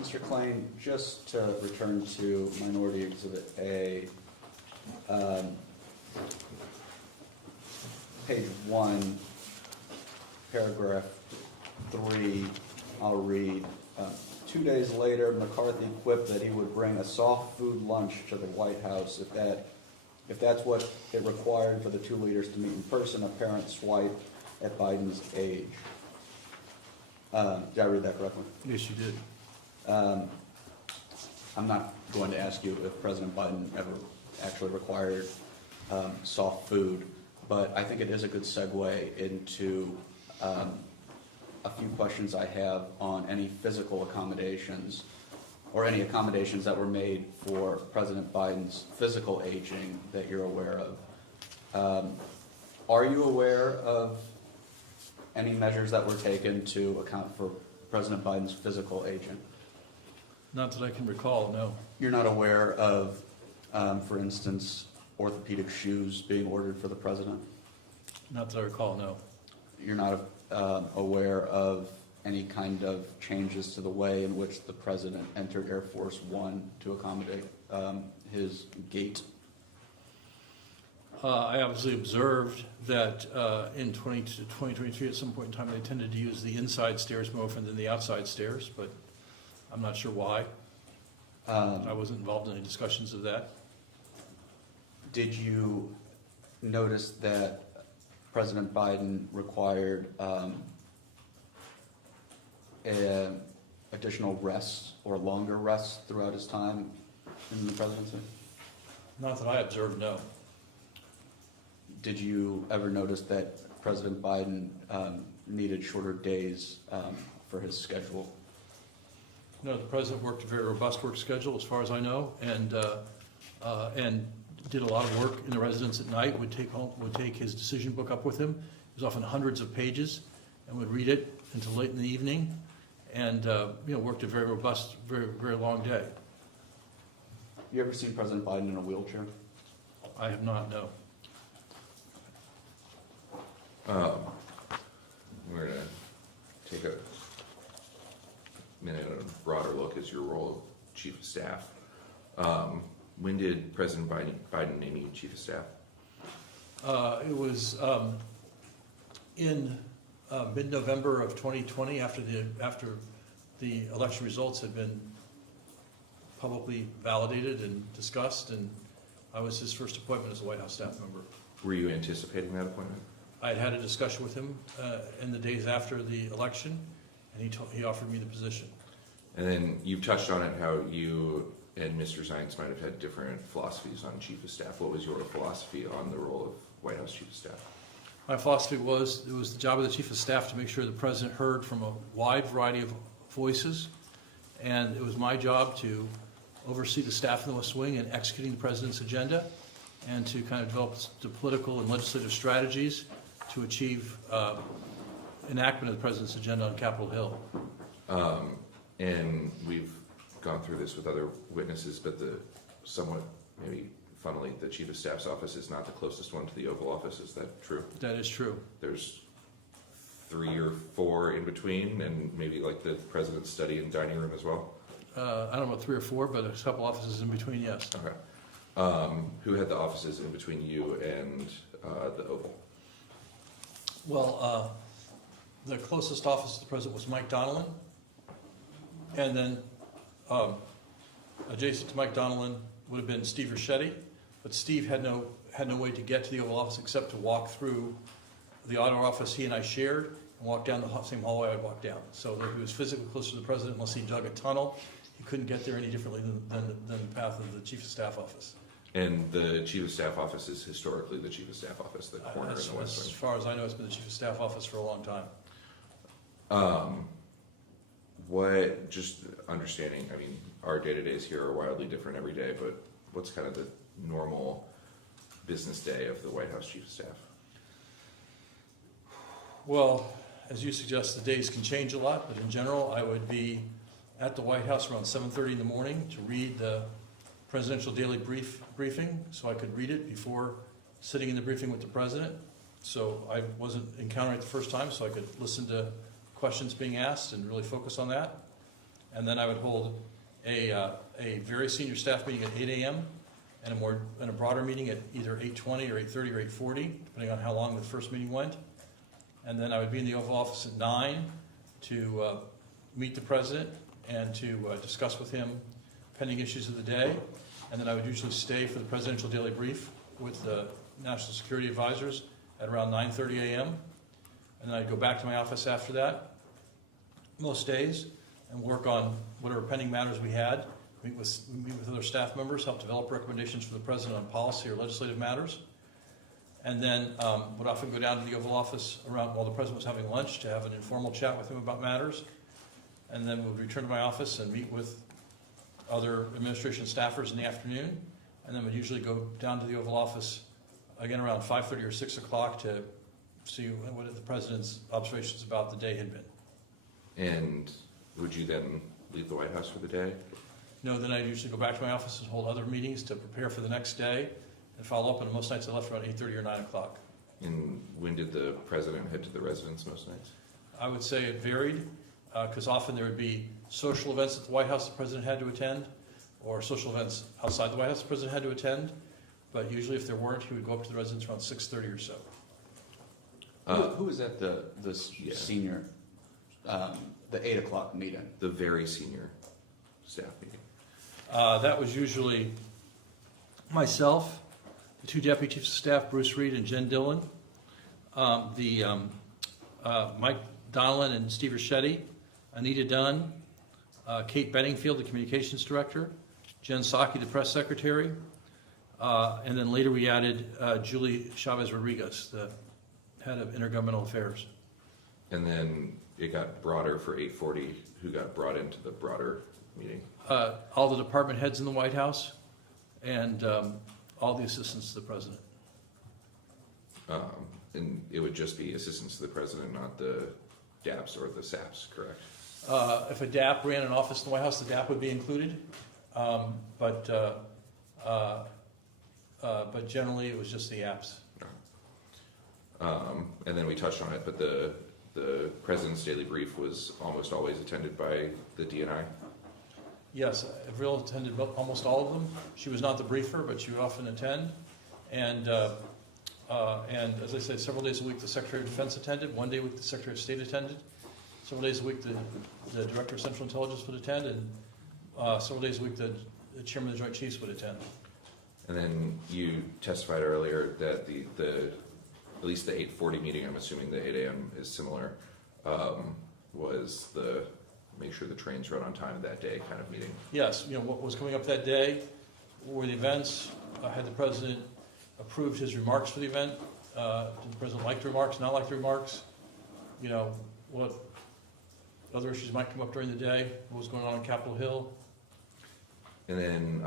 Mr. Klain, just to return to Minority Exhibit A, page 1, paragraph 3, I'll read. 2 days later, McCarthy quipped that he would bring a soft food lunch to the White House if that's what it required for the two leaders to meet in person, a parent swipe at Biden's age. Did I read that correctly? Yes, you did. I'm not going to ask you if President Biden ever actually required soft food, but I think it is a good segue into a few questions I have on any physical accommodations or any accommodations that were made for President Biden's physical aging that you're aware of. Are you aware of any measures that were taken to account for President Biden's physical aging? Not that I can recall, no. You're not aware of, for instance, orthopedic shoes being ordered for the president? Not that I recall, no. You're not aware of any kind of changes to the way in which the president entered Air Force One to accommodate his gait? I obviously observed that in 2023 at some point in time they tended to use the inside stairs more often than the outside stairs, but I'm not sure why. I wasn't involved in any discussions of that. Did you notice that President Biden required additional rests or longer rests throughout his time in the presidency? Not that I observed, no. Did you ever notice that President Biden needed shorter days for his schedule? No, the president worked a very robust work schedule, as far as I know, and did a lot of work in the residence at night. Would take his decision book up with him. It was often hundreds of pages, and would read it until late in the evening, and worked a very robust, very long day. You ever seen President Biden in a wheelchair? I have not, no. We're going to take a minute on a broader look at your role of Chief of Staff. When did President Biden name you Chief of Staff? It was in mid-November of 2020, after the election results had been publicly validated and discussed, and I was his first appointment as a White House staff member. Were you anticipating that appointment? I had a discussion with him in the days after the election, and he offered me the position. And then you touched on it, how you and Mr. Zients might have had different philosophies on Chief of Staff. What was your philosophy on the role of White House Chief of Staff? My philosophy was it was the job of the Chief of Staff to make sure the President heard from a wide variety of voices, and it was my job to oversee the staff in the West Wing in executing the President's agenda and to kind of develop the political and legislative strategies to achieve enactment of the President's agenda on Capitol Hill. And we've gone through this with other witnesses, but the somewhat, maybe funnily, the Chief of Staff's office is not the closest one to the Oval Office. Is that true? That is true. There's 3 or 4 in between, and maybe like the President's study and dining room as well? I don't know about 3 or 4, but a couple offices in between, yes. Okay. Who had the offices in between you and the Oval? Well, the closest office to the President was Mike Donnellan, and then adjacent to Mike Donnellan would have been Steve Ricchetti, but Steve had no way to get to the Oval Office except to walk through the auto office he and I shared and walk down the same hallway I'd walk down. So that he was physically closer to the President unless he dug a tunnel. He couldn't get there any differently than the path of the Chief of Staff office. And the Chief of Staff office is historically the Chief of Staff office, the corner in the West As Wing. far as I know, it's been the Chief of Staff office for a long time. What, just understanding, I mean, our day-to-days here are wildly different every day, but what's kind of the normal business day of the White House Chief of Staff? Well, as you suggest, the days can change a lot, but in general, I would be at the White House around 7:30 in the morning to read the presidential daily briefing, so I could read it before sitting in the briefing with the President. So I wasn't encountering it the first time, so I could listen to questions being asked and really focus on that. and then I would hold a very senior staff meeting at 8 a.m. and a broader meeting at either 8:20 or 8:30 or 8:40, depending on how long the first meeting went. And then I would be in the Oval Office at 9 to meet the president and to discuss with him pending issues of the day. And then I would usually stay for the presidential daily brief with the national security advisors at around 9:30 a.m. And then I'd go back to my office after that, most days, and work on whatever pending matters we had, meet with other staff members, help develop recommendations for the president on policy or legislative matters. And then would often go down to the Oval Office around while the president was having lunch to have an informal chat with him about matters. And then would return to my office and meet with other administration staffers in the afternoon. And then would usually go down to the Oval Office again around 5:30 or 6 o'clock to see what the president's observations about the day had been. And would you then leave the White House for the day? No, then I'd usually go back to my office and hold other meetings to prepare for the next day and follow up. And most nights I left around 8:30 or 9 o'clock. And when did the president head to the residence most nights? I would say it varied, because often there would be social events at the White House the president had to attend, or social events outside the White House the president had to attend. But usually if there weren't, he would go up to the residence around 6:30 or so. Who was at the Yeah. senior, the 8 o'clock meeting? The very senior staff meeting. That was usually myself, the two deputy chiefs of staff, Bruce Reed and Jen Dillon, Mike Donellan and Steve Ricchetti, Anita Dunn, Kate Bedingfield, the communications director, Jen Psaki, the press secretary, and then later we added Julie Chavez Rodriguez, the head of intergovernmental affairs. And then it got broader for 8:40. Who got brought into the broader meeting? All the department heads in the White House and all the assistants to the president. And it would just be assistants to the president, not the DAPs or the SAPs, correct? If a DAP ran an office in the White House, the DAP would be included. But generally it was just the apps. And then we touched on it, but the president's daily brief was almost always attended by the DNI. Yes, Avril attended almost all of them. She was not the briefer, but she would often attend. And as I said, several days a week the Secretary of Defense attended. One day a week the Secretary of State attended. Several days a week the Director of Central Intelligence would attend, and several days a week the Chairman of the Joint Chiefs would attend. And then you testified earlier that at least the 8:40 meeting, I'm assuming the 8 a.m. is similar, was the make sure the trains run on time that day kind of meeting. Yes, what was coming up that day were the events. Had the president approved his remarks for the event? Did the president like the remarks, not like the remarks? What other issues might come up during the day? What was going on Capitol Hill? And then,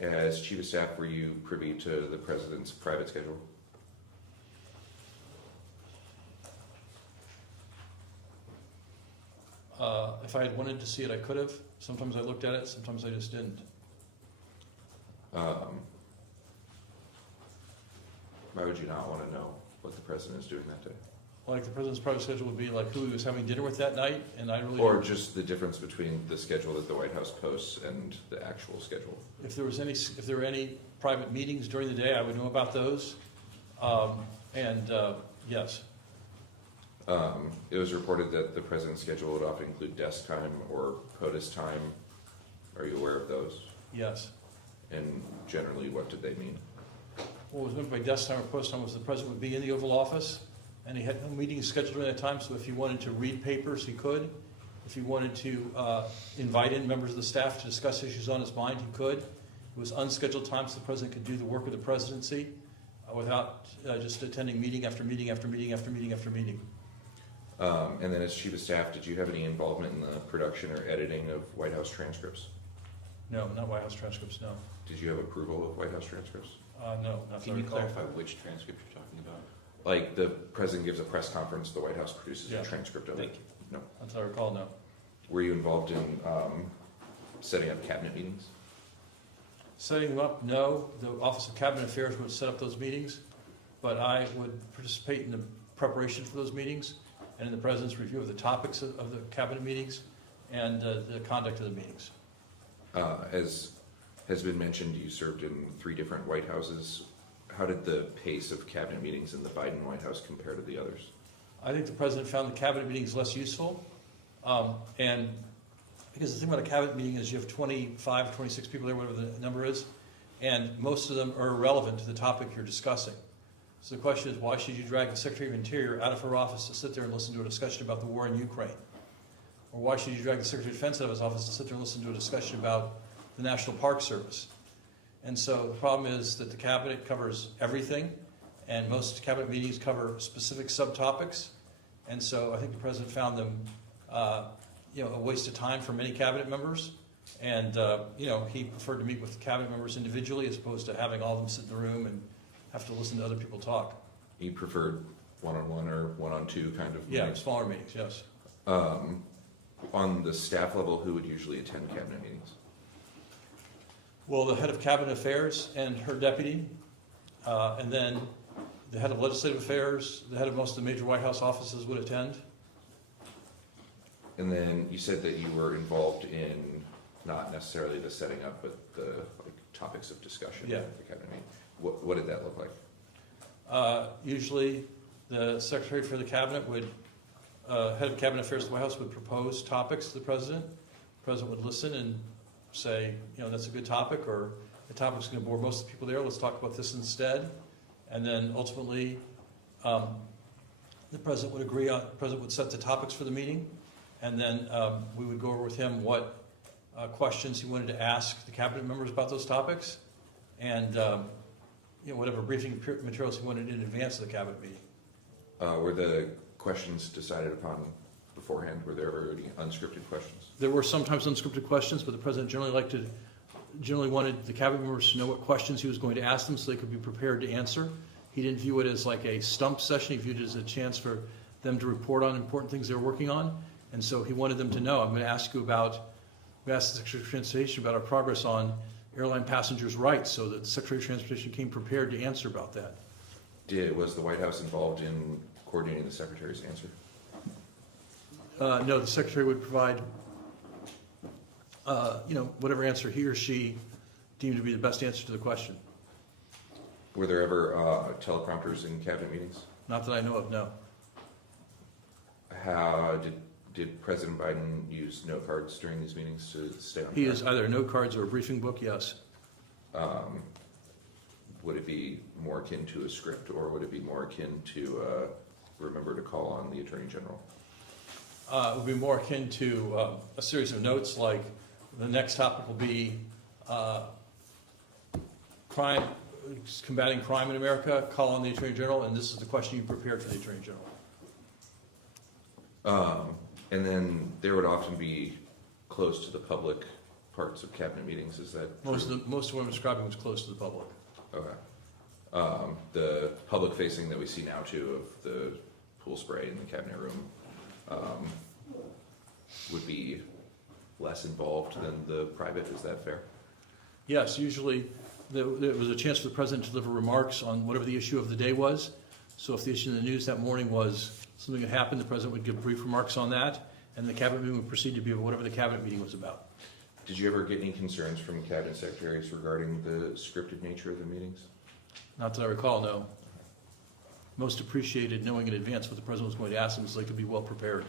as chief of staff, were you privy to the president's private schedule? If I had wanted to see it, I could have. Sometimes I looked at it, sometimes I just didn't. Why would you not want to know what the president is doing that day? Like the president's private schedule would be like who he was having dinner with that night, and I really Or just the difference between the schedule that the White House posts and the actual schedule? if there were any private meetings during the day, I would know about those. Yes. It was reported that the president's schedule would often include desk time or POTUS time. Are you aware of those? Yes. And generally, what did they mean? What was meant by desk time or post time was the president would be in the Oval Office, and he had no meetings scheduled during that time, so if he wanted to read papers, he could. If he wanted to invite in members of the staff to discuss issues on his mind, he could. It was unscheduled time, so the president could do the work of the presidency without just attending meeting after meeting after meeting after meeting after meeting. And then as chief of staff, did you have any involvement in the production or editing of White House transcripts? No, not White House transcripts, no. Did you have approval of White House transcripts? No, not Can you that I recall. clarify which transcript you're talking about? Like the president gives a press conference, the White House produces Yeah. a transcript of it? Thank you. No. Not that I recall, no. Were you involved in setting up cabinet meetings? Setting them up, no. The Office of Cabinet Affairs would set up those meetings, but I would participate in the preparation for those meetings and in the president's review of the topics of the cabinet meetings and the conduct of the meetings. As has been mentioned, you served in 3 different White Houses. How did the pace of cabinet meetings in the Biden White House compare to the others? I think the president found the cabinet meetings less useful, and because the thing about a cabinet meeting is you have 25, 26 people there, whatever the number is, and most of them are irrelevant to the topic you're discussing. So the question is, why should you drag the Secretary of Interior out of her office to sit there and listen to a discussion about the war in Ukraine? Or why should you drag the Secretary of Defense out of his office to sit there and listen to a discussion about the National Park Service? And so the problem is that the cabinet covers everything, and most cabinet meetings cover specific subtopics. And so I think the president found them, a waste of time for many cabinet members. And, he preferred to meet with cabinet members individually as opposed to having all of them sit in the room and have to listen to other people talk. You preferred one-on-one or one-on-two kind of Yeah, meetings? smaller meetings, yes. On the staff level, who would usually attend cabinet meetings? Well, the head of cabinet affairs and her deputy, and then the head of legislative affairs, the head of most of the major White House offices would attend. And then you said that you were involved in not necessarily the setting up, but the topics of discussion Yeah. at the cabinet meeting. What did that look like? Usually, the secretary for the cabinet would, head of cabinet affairs of the White House would propose topics to the president. The president would listen and say, that's a good topic, or the topic's going to bore most of the people there. Let's talk about this instead. And then ultimately, the president would agree on. The president would set the topics for the meeting, and then we would go over with him what questions he wanted to ask the cabinet members about those topics, and whatever briefing materials he wanted in advance of the cabinet meeting. Were the questions decided upon beforehand? Were there already unscripted questions? There were sometimes unscripted questions, but the president generally wanted the cabinet members to know what questions he was going to ask them so they could be prepared to answer. He didn't view it as like a stump session. He viewed it as a chance for them to report on important things they were working on. And so he wanted them to know, I'm going to ask the Secretary of Transportation about our progress on airline passengers' rights, so that the Secretary of Transportation came prepared to answer about that. Was the White House involved in coordinating the Secretary's answer? No, the Secretary would provide, whatever answer he or she deemed to be the best answer to the question. Were there ever teleprompters in cabinet meetings? Not that I know of, no. How did President Biden use note cards during these meetings to stay on track? He used either note cards or a briefing book, yes. Would it be more akin to a script, or would it be more akin to remember to call on the Attorney General? It would be more akin to a series of notes, like the next topic will be combating crime in America, call on the Attorney General, and this is the question you prepared for the Attorney General. And then there would often be close to the public parts of cabinet meetings. Is that true? Most of what I'm describing was close to the public. Okay. The public facing that we see now too, of the pool spray in the cabinet room, would be less involved than the private. Is that fair? Yes, usually there was a chance for the president to deliver remarks on whatever the issue of the day was. So if the issue in the news that morning was something that happened, the president would give brief remarks on that, and the cabinet meeting would proceed to be whatever the cabinet meeting was about. Did you ever get any concerns from cabinet secretaries regarding the scripted nature of the meetings? Not that I recall, no. Most appreciated knowing in advance what the president was going to ask them so they could be well prepared.